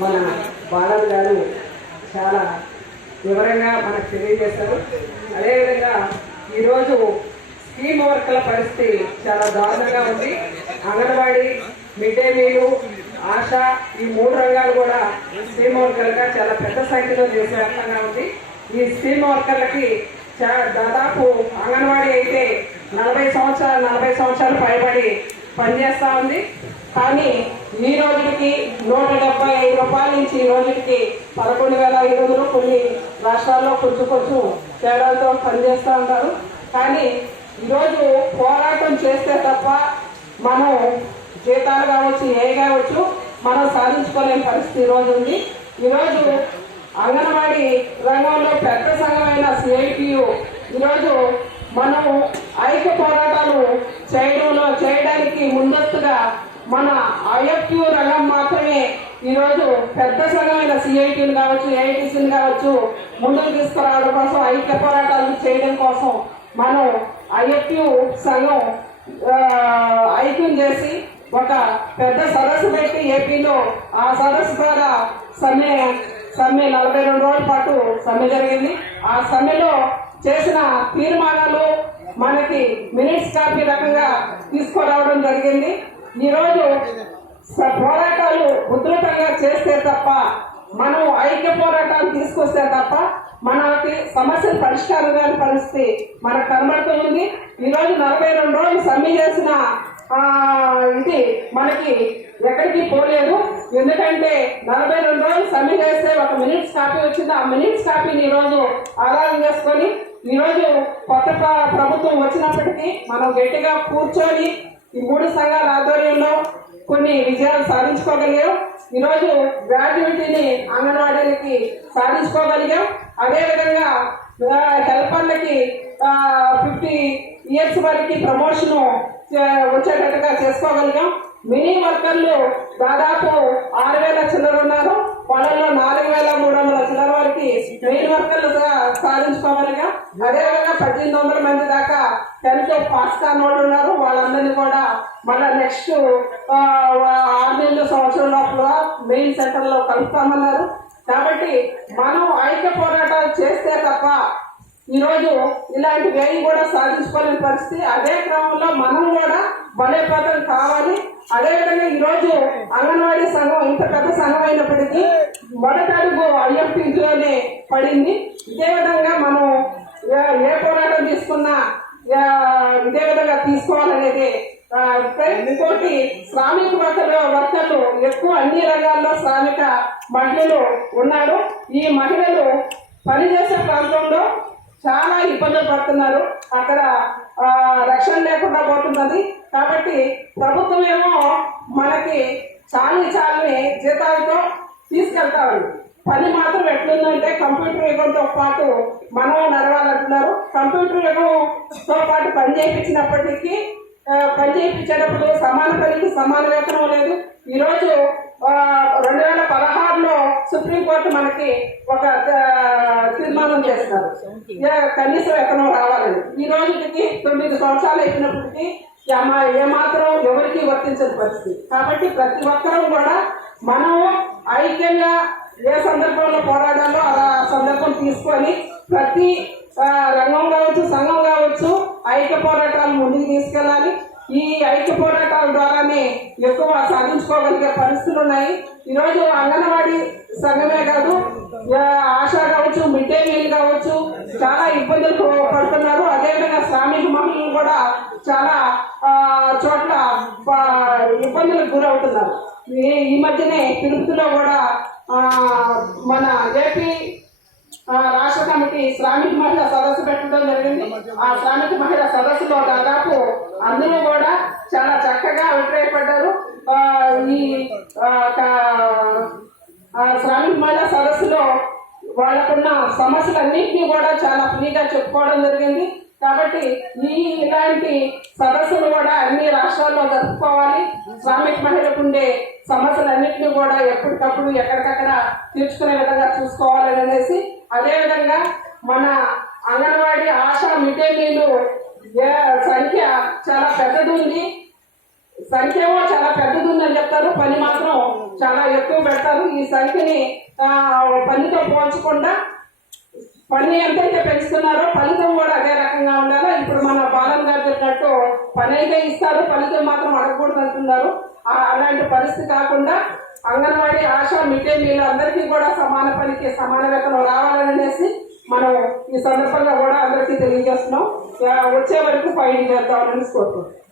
మన బాలన్ గారు చాలా వివరంగా మనకు తెలియజేశారు అదేవిధంగా ఈరోజు స్కీమ్ వర్క్ల పరిస్థితి చాలా దారుణంగా ఉంది anganwadi mid day meal ASHA ఈ మూడు రంగాలు కూడా స్కీమ్ వర్కర్లుగా చాలా పెద్ద సంఖ్యలో దేశవ్యాప్తంగా ఉంది ఈ స్కీమ్ వర్కర్లకి దాదాపు అంగన్వాడీ అయితే నలభై సంవత్సరాలు నలభై సంవత్సరాలు పైబడి పనిచేస్తూ ఉంది కానీ ఈ రోజుకి నూట డెబ్బై ఐదు రూపాయల నుంచి ఈ రోజుకి పదకొండు వేల ఐదు వందలు కొన్ని రాష్ట్రాల్లో కొంచెం కొంచెం తేడాలతో పనిచేస్తూ ఉంటారు కానీ ఈరోజు పోరాటం చేస్తే తప్ప మనం జీతాలు కావచ్చు ఏ కావచ్చు మనం సాధించుకోలేని పరిస్థితి ఈరోజు ఉంది ఈరోజు అంగన్వాడీ రంగంలో పెద్ద సంఘమైన సిఐటియు ఈరోజు మనము ఐక్య పోరాటాలు చేయడంలో చేయడానికి ముందస్తుగా మన ఐఎఫ్క్యూ రంగం మాత్రమే ఈరోజు పెద్ద సంఘమైన సిఐటీలు కావచ్చు ఏఐటీసీలు కావచ్చు ముందుకు తీసుకురావడం కోసం ఐక్య పోరాటాలు చేయడం కోసం మనం ఐఎఫ్క్యూ సంఘం ఐక్యం చేసి ఒక పెద్ద సదస్సు పెట్టి ఏపీలో ఆ సదస్సు ద్వారా సమ్మె సమ్మె నలభై రెండు రోజుల పాటు సమ్మె జరిగింది ఆ సమ్మెలో చేసిన తీర్మానాలు మనకి మినిట్స్ కాపీ రకంగా తీసుకురావడం జరిగింది ఈరోజు పోరాటాలు ఉధృతంగా చేస్తే తప్ప మనం ఐక్య పోరాటాలు తీసుకొస్తే తప్ప మనకి సమస్యలు పరిష్కారం కాని పరిస్థితి మనకు కనబడుతుంది ఉంది ఈరోజు నలభై రెండు రోజులు సమ్మె చేసిన ఇది మనకి ఎక్కడికి పోలేదు ఎందుకంటే నలభై రెండు రోజులు సమ్మె చేస్తే ఒక మినిట్స్ కాపీ వచ్చింది ఆ మినిట్స్ కాపీని ఈరోజు ఆదాయం చేసుకొని ఈరోజు కొత్త ప్రభుత్వం వచ్చినప్పటికీ మనం గట్టిగా కూర్చొని ఈ మూడు సంఘాల ఆధ్వర్యంలో కొన్ని విజయాలు సాధించుకోగలిగాం ఈరోజు గ్రాడ్యుయేటీని అంగన్వాడీలకి సాధించుకోగలిగాం అదేవిధంగా హెల్పర్లకి ఫిఫ్టీ ఇయర్స్ వరకు ప్రమోషన్ వచ్చేటట్టుగా చేసుకోగలిగాం మినీ వర్కర్లు దాదాపు ఆరు వేల చిల్లర ఉన్నారు వాళ్ళలో నాలుగు వేల మూడు వందల చిల్లర వరకు మెయిన్ వర్కర్లు సాధించుకోగలిగాం అదేవిధంగా పద్దెనిమిది వందల మంది దాకా ఎన్కేఫ్ పాకిస్తాన్ వాళ్ళు ఉన్నారు వాళ్ళందరినీ కూడా మళ్ళీ నెక్స్ట్ ఆరు సంవత్సరం లోపల మెయిన్ సెంటర్లో కలుపుతామన్నారు కాబట్టి మనం ఐక్య పోరాటాలు చేస్తే తప్ప ఈరోజు ఇలాంటి వేయి కూడా సాధించుకోలేని పరిస్థితి అదే క్రమంలో మనం కూడా బలోపేతం కావాలి అదేవిధంగా ఈరోజు అంగన్వాడీ సంఘం ఇంత పెద్ద సంఘం అయినప్పటికీ మొదటి అడుగు ఐఎఫ్టీలోనే పడింది ఇదే విధంగా మనం ఏ పోరాటం తీసుకున్నా ఇదే విధంగా తీసుకోవాలనేది ఇంకోటి శ్రామిక వర్తలు వర్తలు ఎక్కువ అన్ని రంగాల్లో శ్రామిక మహిళలు ఉన్నారు ఈ మహిళలు పనిచేసే ప్రాంతంలో చాలా ఇబ్బందులు పడుతున్నారు అక్కడ రక్షణ లేకుండా పోతున్నది కాబట్టి ప్రభుత్వం ఏమో మనకి చాలి చాలని జీతాలతో తీసుకెళ్తా ఉంది పని మాత్రం ఎట్లుందంటే కంప్యూటర్ యుగంతో పాటు మనం నడవాలంటున్నారు కంప్యూటర్ యుగంతో పాటు పని చేయించినప్పటికీ పని చేయించేటప్పుడు సమాన పనికి సమాన వేతనం లేదు ఈరోజు రెండు వేల పదహారులో సుప్రీంకోర్టు మనకి ఒక తీర్మానం చేస్తున్నారు కనీస వేతనం రావాలని ఈ రోజుకి తొమ్మిది సంవత్సరాలు అయినప్పటికీ ఏమాత్రం ఎవరికి వర్తించని పరిస్థితి కాబట్టి ప్రతి ఒక్కరూ కూడా మనము ఐక్యంగా ఏ సందర్భంలో పోరాడాలో అలా సందర్భం తీసుకొని ప్రతి రంగం కావచ్చు సంఘం కావచ్చు ఐక్య పోరాటాలు ముందుకు తీసుకెళ్ళాలి ఈ ఐక్య పోరాటాల ద్వారానే ఎక్కువ సాధించుకోగలిగే పరిస్థితులు ఉన్నాయి ఈరోజు అంగన్వాడీ సంఘమే కాదు ఆశ కావచ్చు మిడ్ డే మీల్ కావచ్చు చాలా ఇబ్బందులు పడుతున్నారు అదేవిధంగా శ్రామిక మహిళలు కూడా చాలా చోట్ల ఇబ్బందులకు గురవుతున్నారు ఈ మధ్యనే తిరుపతిలో కూడా మన ఏపీ రాష్ట్ర కమిటీ శ్రామిక మహిళా సదస్సు పెట్టడం జరిగింది ఆ శ్రామిక మహిళా సదస్సులో దాదాపు అందరూ కూడా చాలా చక్కగా అభిప్రాయపడ్డారు ఈ శ్రామిక మహిళా సదస్సులో వాళ్ళకున్న సమస్యలన్నింటినీ కూడా చాలా ఫ్రీగా చెప్పుకోవడం జరిగింది కాబట్టి ఈ ఇలాంటి సదస్సులు కూడా అన్ని రాష్ట్రాల్లో జరుపుకోవాలి శ్రామిక మహిళలకు ఉండే సమస్యలన్నింటినీ కూడా ఎప్పటికప్పుడు ఎక్కడికక్కడ తీర్చుకునే విధంగా చూసుకోవాలని అనేసి అదేవిధంగా మన అంగన్వాడీ ఆశా మిటేలీలు సంఖ్య చాలా పెద్దది ఉంది సంఖ్య చాలా పెద్దది ఉందని చెప్తారు పని మాత్రం చాలా ఎక్కువ పెడతారు ఈ సంఖ్యని పనితో పోల్చకుండా పని ఎంతైతే పెంచుతున్నారో ఫలితం కూడా అదే రకంగా ఉండాలా ఇప్పుడు మన బాలం గారు చెప్పినట్టు పని అయితే ఇస్తారు ఫలితం మాత్రం అడగకూడదు అంటున్నారు అలాంటి పరిస్థితి కాకుండా అంగన్వాడీ ఆశ మిడ్డే మీరు అందరికీ కూడా సమాన పనికి సమాన వేతనం రావాలనేసి మనం ఈ సందర్భంగా కూడా అందరికీ తెలియజేస్తున్నాం వచ్చే వరకు ఫైన్ చేద్దామని కోరుకుంటున్నాం